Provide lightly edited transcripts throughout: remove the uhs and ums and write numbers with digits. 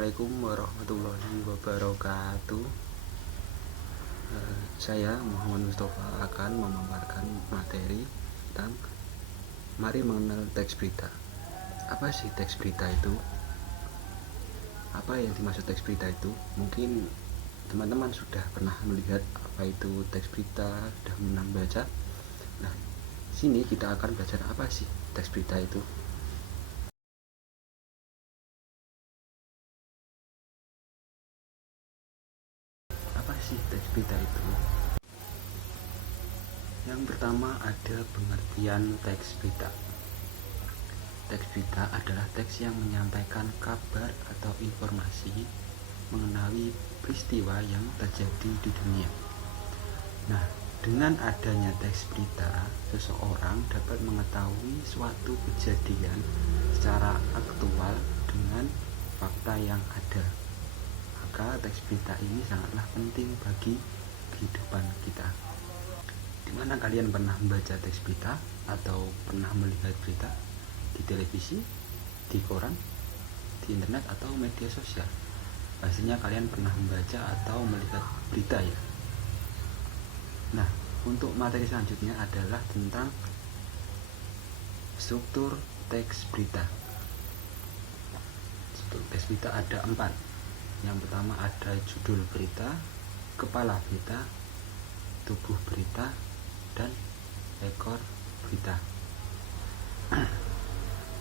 Assalamualaikum warahmatullahi wabarakatuh. Saya Muhammad Mustafa akan memaparkan materi tentang mari mengenal teks berita. Apa sih teks berita itu? Apa yang dimaksud teks berita itu? Mungkin teman-teman sudah pernah melihat apa itu teks berita, sudah pernah membaca. Nah, sini kita akan belajar apa sih teks berita itu. Apa sih teks berita itu? Yang pertama ada pengertian teks berita. Teks berita adalah teks yang menyampaikan kabar atau informasi mengenai peristiwa yang terjadi di dunia. Nah, dengan adanya teks berita, seseorang dapat mengetahui suatu kejadian secara aktual dengan fakta yang ada. Maka teks berita ini sangatlah penting bagi kehidupan kita. Di mana kalian pernah membaca teks berita atau pernah melihat berita di televisi, di koran, di internet atau media sosial? Pastinya kalian pernah membaca atau melihat berita ya. Nah, untuk materi selanjutnya adalah tentang struktur teks berita. Struktur teks berita ada 4. Yang pertama ada judul berita, kepala berita, tubuh berita, dan ekor berita.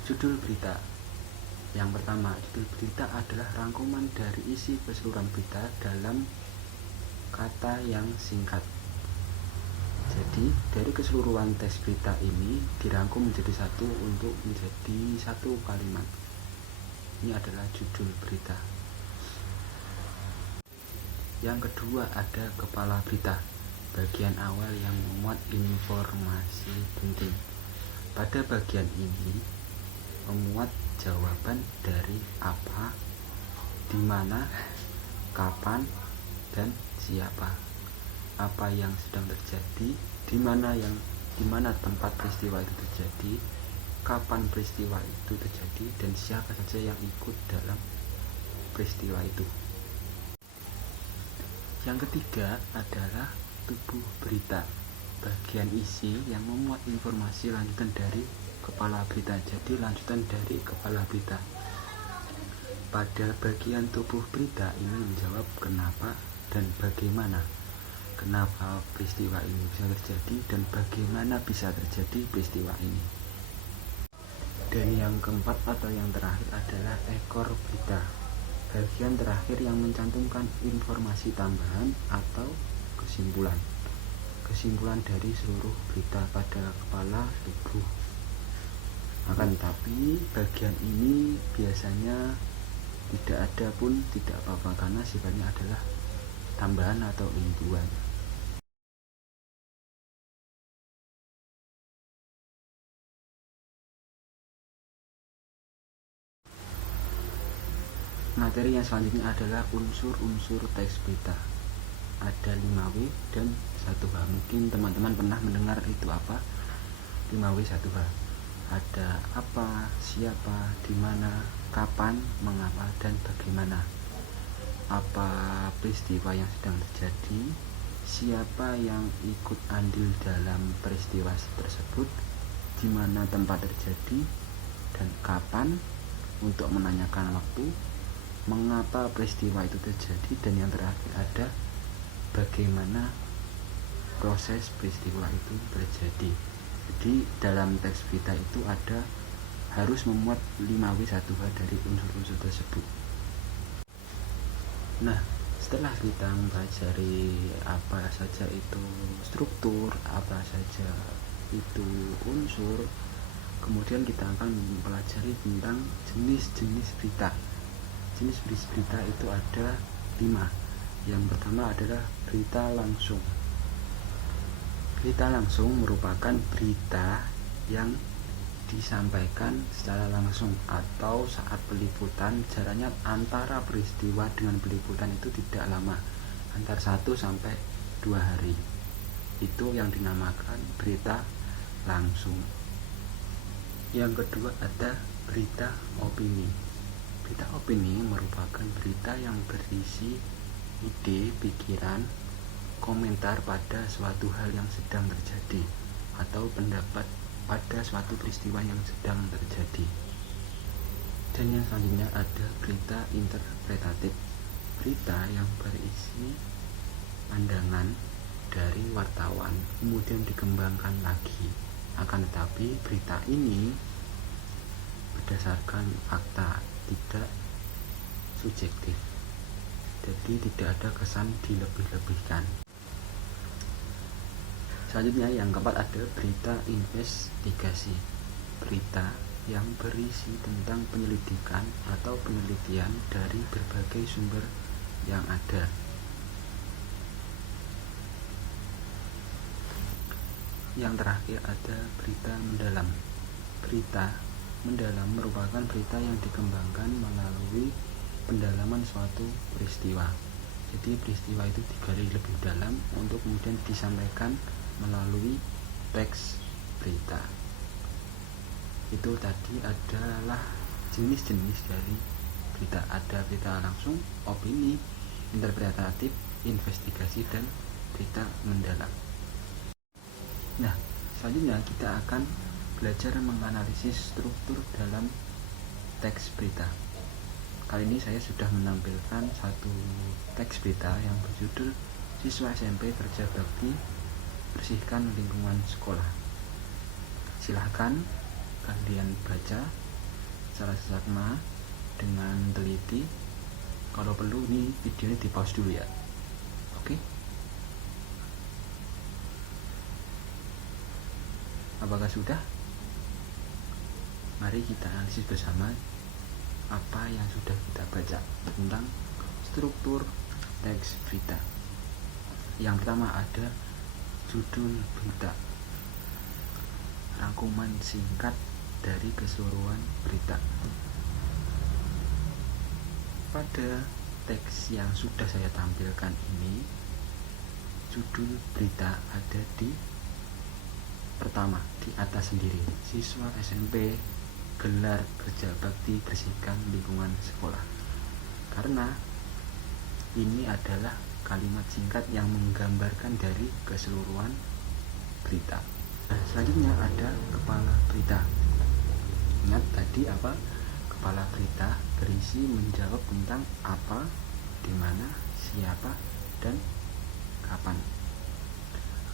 Judul berita. Yang pertama, judul berita adalah rangkuman dari isi keseluruhan berita dalam kata yang singkat. Jadi, dari keseluruhan teks berita ini dirangkum menjadi satu untuk menjadi satu kalimat. Ini adalah judul berita. Yang kedua ada kepala berita, bagian awal yang memuat informasi penting. Pada bagian ini memuat jawaban dari apa, di mana, kapan, dan siapa. Apa yang sedang terjadi, di mana tempat peristiwa itu terjadi, kapan peristiwa itu terjadi, dan siapa saja yang ikut dalam peristiwa itu. Yang ketiga adalah tubuh berita, bagian isi yang memuat informasi lanjutan dari kepala berita. Jadi lanjutan dari kepala berita. Pada bagian tubuh berita ini menjawab kenapa dan bagaimana. Kenapa peristiwa ini bisa terjadi dan bagaimana bisa terjadi peristiwa ini. Dan yang keempat atau yang terakhir adalah ekor berita, bagian terakhir yang mencantumkan informasi tambahan atau kesimpulan dari seluruh berita pada kepala tubuh. Akan tetapi bagian ini biasanya tidak ada pun tidak apa-apa karena sifatnya adalah tambahan atau imbuhan. Materi yang selanjutnya adalah unsur-unsur teks berita. Ada 5W dan 1H. Mungkin teman-teman pernah mendengar itu apa? 5W 1H. Ada apa, siapa, di mana, kapan, mengapa, dan bagaimana. Apa peristiwa yang sedang terjadi, siapa yang ikut andil dalam peristiwa tersebut, di mana tempat terjadi, dan kapan untuk menanyakan waktu, mengapa peristiwa itu terjadi, dan yang terakhir ada bagaimana proses peristiwa itu terjadi. Jadi dalam teks berita itu ada harus memuat 5W 1H dari unsur-unsur tersebut. Nah, setelah kita mempelajari apa saja itu struktur, apa saja itu unsur, kemudian kita akan mempelajari tentang jenis-jenis berita. Jenis berita itu ada 5. Yang pertama adalah berita langsung. Berita langsung merupakan berita yang disampaikan secara langsung atau saat peliputan. Jaraknya antara peristiwa dengan peliputan itu tidak lama, antara 1 sampai 2 hari. Itu yang dinamakan berita langsung. Yang kedua ada berita opini. Berita opini merupakan berita yang berisi ide, pikiran, komentar pada suatu hal yang sedang terjadi atau pendapat pada suatu peristiwa yang sedang terjadi. Dan yang selanjutnya ada berita interpretatif, berita yang berisi pandangan dari wartawan kemudian dikembangkan lagi, akan tetapi berita ini berdasarkan fakta, tidak subjektif, jadi tidak ada kesan dilebih-lebihkan. Selanjutnya yang keempat ada berita investigasi, berita yang berisi tentang penyelidikan atau penelitian dari berbagai sumber yang ada. Yang terakhir ada berita mendalam. Berita mendalam merupakan berita yang dikembangkan melalui pendalaman suatu peristiwa. Jadi peristiwa itu digali lebih dalam untuk kemudian disampaikan melalui teks berita. Itu tadi adalah jenis-jenis dari berita. Ada berita langsung, opini, interpretatif, investigasi, dan berita mendalam. Nah, selanjutnya kita akan belajar menganalisis struktur dalam teks berita. Kali ini saya sudah menampilkan satu teks berita yang berjudul Siswa SMP Kerja Bakti Bersihkan Lingkungan Sekolah. Silahkan kalian baca secara seksama dengan teliti. Kalau perlu ini videonya di pause dulu ya. Oke. Apakah sudah? Mari kita analisis bersama apa yang sudah kita baca tentang struktur teks berita. Yang pertama ada judul berita, rangkuman singkat dari keseluruhan berita. Pada teks yang sudah saya tampilkan ini, judul berita ada di pertama di atas sendiri, siswa SMP gelar kerja bakti bersihkan lingkungan sekolah. Karena ini adalah kalimat singkat yang menggambarkan dari keseluruhan berita. Nah, selanjutnya ada kepala berita. Ingat tadi apa? Kepala berita berisi menjawab tentang apa, di mana, siapa, dan kapan.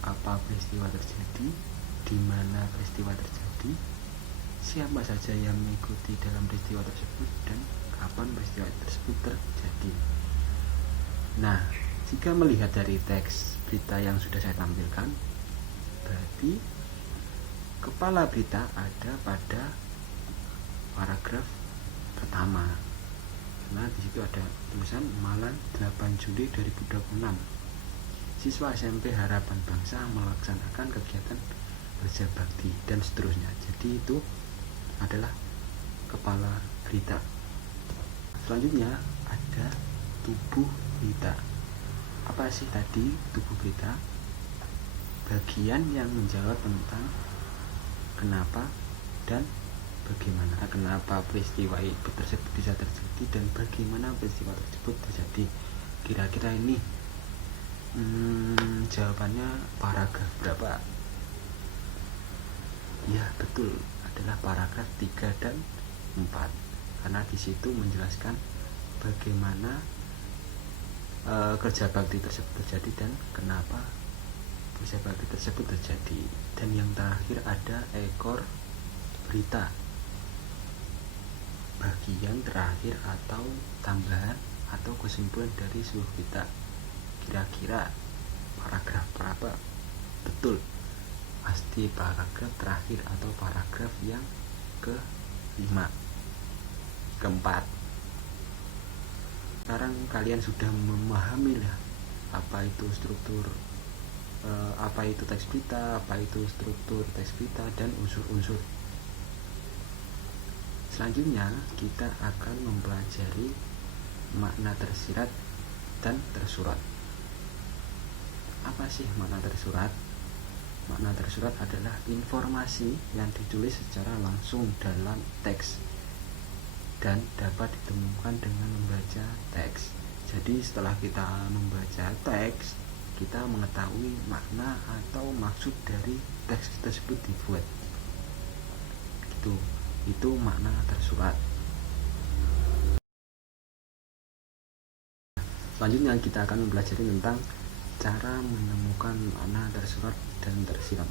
Apa peristiwa terjadi, di mana peristiwa terjadi, siapa saja yang mengikuti dalam peristiwa tersebut, dan kapan peristiwa tersebut terjadi. Nah, jika melihat dari teks berita yang sudah saya tampilkan, berarti kepala berita ada pada paragraf pertama. Nah, di situ ada tulisan Malang 8 Juli 2026. Siswa SMP Harapan Bangsa melaksanakan kegiatan kerja bakti dan seterusnya. Jadi itu adalah kepala berita. Selanjutnya ada tubuh berita. Apa sih tadi tubuh berita? Bagian yang menjawab tentang kenapa dan bagaimana, kenapa peristiwa itu tersebut bisa terjadi dan bagaimana peristiwa tersebut terjadi. Kira-kira ini jawabannya paragraf berapa? Ya betul, adalah paragraf 3 dan 4, karena di situ menjelaskan bagaimana kerja bakti tersebut terjadi dan kenapa kerja bakti tersebut terjadi. Dan yang terakhir ada ekor berita, bagian terakhir atau tambahan atau kesimpulan dari seluruh berita. Kira-kira paragraf berapa? Betul, pasti paragraf terakhir atau paragraf yang ke-5, keempat. Sekarang kalian sudah memahami lah apa itu struktur, apa itu teks berita, apa itu struktur teks berita, dan unsur-unsur. Selanjutnya kita akan mempelajari makna tersirat dan tersurat. Apa sih makna tersurat? Makna tersurat adalah informasi yang ditulis secara langsung dalam teks. dan dapat ditemukan dengan membaca teks. Jadi setelah kita membaca teks, kita mengetahui makna atau maksud dari teks tersebut dibuat. Itu makna tersurat. Selanjutnya kita akan mempelajari tentang cara menemukan makna tersurat dan tersirat.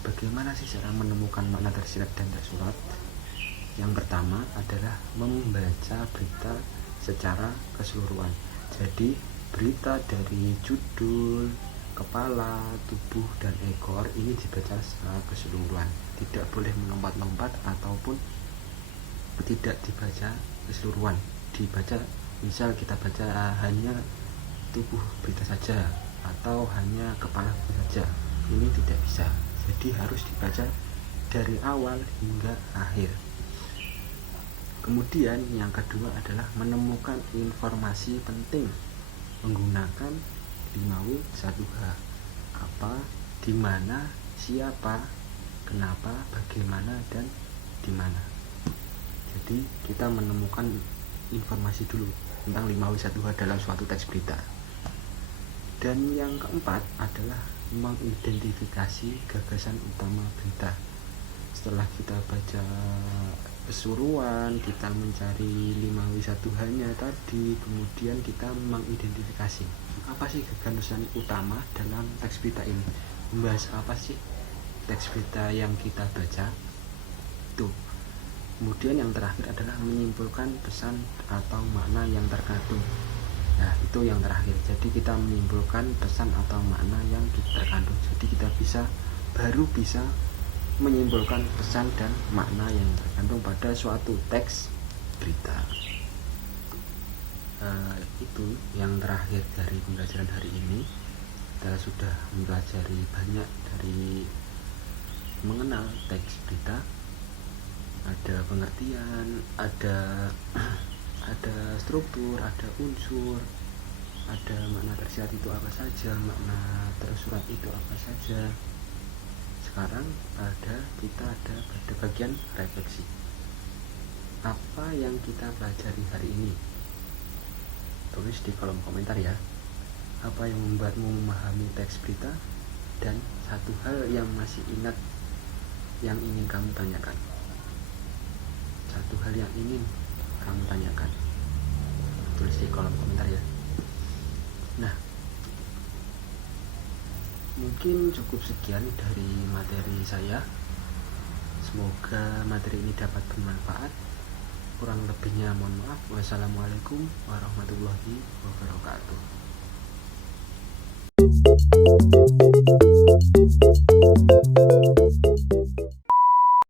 Bagaimana sih cara menemukan makna tersirat dan tersurat? Yang pertama adalah membaca berita secara keseluruhan. Jadi berita dari judul, kepala, tubuh, dan ekor ini dibaca secara keseluruhan. Tidak boleh melompat-lompat ataupun tidak dibaca keseluruhan. Dibaca, misal kita baca hanya tubuh berita saja atau hanya kepala berita saja. Ini tidak bisa. Jadi harus dibaca dari awal hingga akhir. Kemudian yang kedua adalah menemukan informasi penting menggunakan 5W1H. Apa, di mana, siapa, kenapa, bagaimana, dan di mana. Jadi kita menemukan informasi dulu tentang 5W1H dalam suatu teks berita. Dan yang keempat adalah mengidentifikasi gagasan utama berita. Setelah kita baca keseluruhan, kita mencari 5W1H-nya tadi, kemudian kita mengidentifikasi apa sih gagasan utama dalam teks berita ini, membahas apa sih teks berita yang kita baca itu. Kemudian yang terakhir adalah menyimpulkan pesan atau makna yang terkandung. Nah, itu yang terakhir. Jadi kita menyimpulkan pesan atau makna yang terkandung. Jadi kita baru bisa menyimpulkan pesan dan makna yang terkandung pada suatu teks berita. Itu yang terakhir dari pembelajaran hari ini. Kita sudah mempelajari banyak dari mengenal teks berita. Ada pengertian, ada struktur, ada unsur, ada makna tersirat itu apa saja, makna tersurat itu apa saja. Sekarang kita ada pada bagian refleksi. Apa yang kita pelajari hari ini? Tulis di kolom komentar ya. Apa yang membuatmu memahami teks berita, dan satu hal yang masih ingat yang ingin kamu tanyakan. Satu hal yang ingin kamu tanyakan. Tulis di kolom komentar ya. Nah, mungkin cukup sekian dari materi saya. Semoga materi ini dapat bermanfaat. Kurang lebihnya mohon maaf. Wassalamualaikum warahmatullahi wabarakatuh.